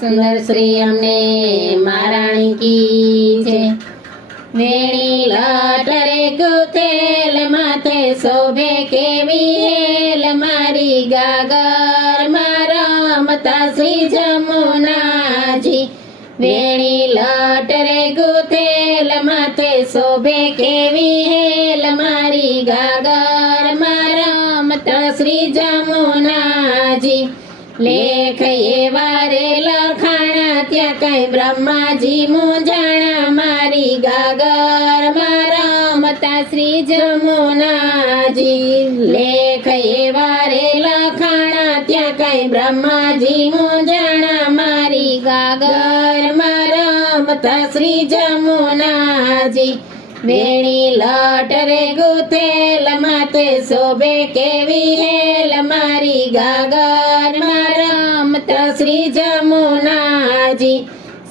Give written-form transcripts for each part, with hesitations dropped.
સુંદર શ્રી અમને મહારાણી કી છે। વેણી લટરે ગુથેલ માથે શોભે કેવી હેલ મારી ગાગર માં રમતા શ્રી જમુનાજી। વેણી લટરે ગુથેલ માથે શોભે કેવી હેલ મારી ગાગર માં રમતા શ્રી જમુનાજી। લેખ એવા રે લખાણા ત્યાં કઈ બ્રહ્માજી મૂંઝાણા મારી ગાગર માં રમતા શ્રી જમુનાજી। લેખ એવા રે લખાણા ત્યાં કઈ બ્રહ્માજી મૂંઝાણા મારી ગાગર માં રમતા શ્રી જમુનાજી। વેણી લટરે ગુથેલ માથે શોભે કેવી હેલ મારી ગાગર માં રમતા શ્રી જમુનાજી।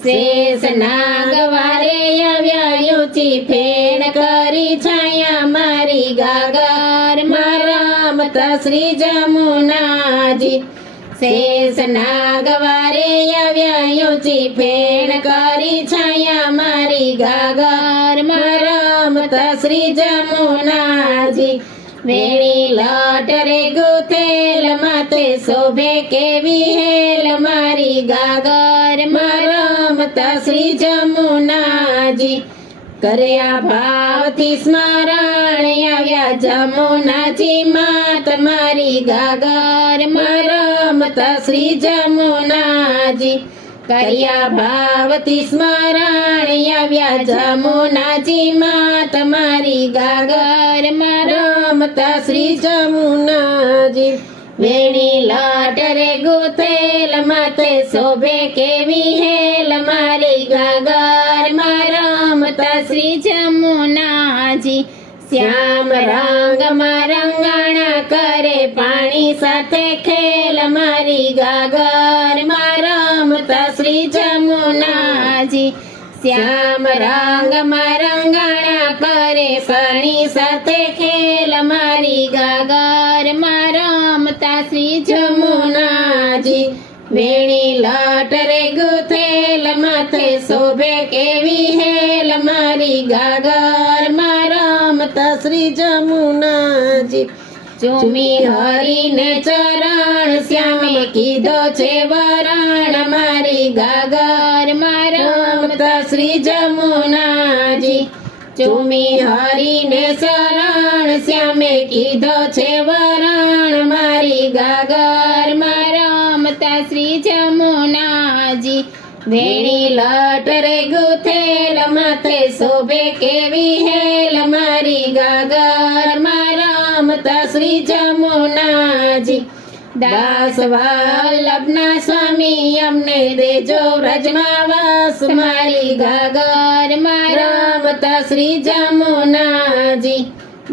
શેષ નાગ વારે આવ્યા ઊંચી ફેણ કરી છાયા મારી ગાગર માં રમતા શ્રી જમુનાજી। શેષ નાગ વારે આવ્યા ઊંચી ફેણ કરી છાયા મારી ગાગર માં રમતા શ્રી જમુનાજી। વેણી લટરે ગુથેલ માથે શોભે કેવી હેલ મારી ગાગર માં રમતા શ્રી જમુનાજી। કર્યા ભાવથી સ્મરણ આવ્યા જમુનાજી માત મારી ગાગર માં રમતા શ્રી જમુનાજી। કર્યા ભાવથી સ્મરણ આવ્યા જમુનાજી માત મારી ગાગર માં રમતા શ્રી જમુનાજી। વેણી લટરે ગુથેલ માથે શોભે કેવી હેલ મારી ગાગર માં રમતા શ્રી જમુનાજી। શ્યામ રંગ માં રંગાણા કરે પાણી સાથે ખેલ મારી ગાગર માં રમતા શ્રી જમુનાજી। શ્યામ રંગ માં રંગાણા કરે પાણી સાથે ખેલ મારી ગાગર માં રમતા શ્રી જમુનાજી। વેણી લટરે ગુથેલ માથે શોભે કેવી હેલ મારી ગાગર માં રમતા શ્રી જમુનાજી। ચૂમી હરીને ચરણ શ્યામે કીધો છે વરણ મારી ગાગર માં રમતા શ્રી જમુનાજી। ચૂમી હરીને ચરણ શ્યામે કીધો છે વરણ મારી ગાગર માં રમતા શ્રી જમુનાજી। વેણી લટરે ગુથેલ માથે શોભે કેવી હેલ મારી ગાગર માં રમતા શ્રી જમુનાજી। દાસ વલ્લભના સ્વામી અમને દેજો વ્રજમાં વાસ મારી ગાગર માં રમતા શ્રી જમુનાજી।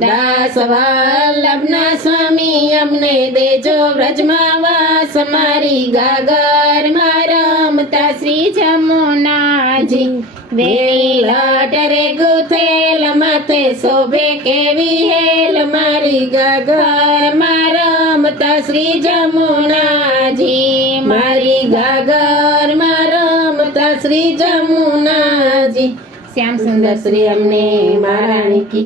દાસ વલ્લભના સ્વામી અમને દેજો વ્રજમાં વાસ મારી ગાગર માં રમતા શ્રી જમુનાજી। વેણી લટરે ગુથેલ માથે શોભે કેવી હેલ મારી ગાગર માં રમતા શ્રી જમુનાજી। મારી ગાગર માં રમતા શ્રી જમુનાજી। શ્યામ સુંદર શ્રી અમને મહારાણી કી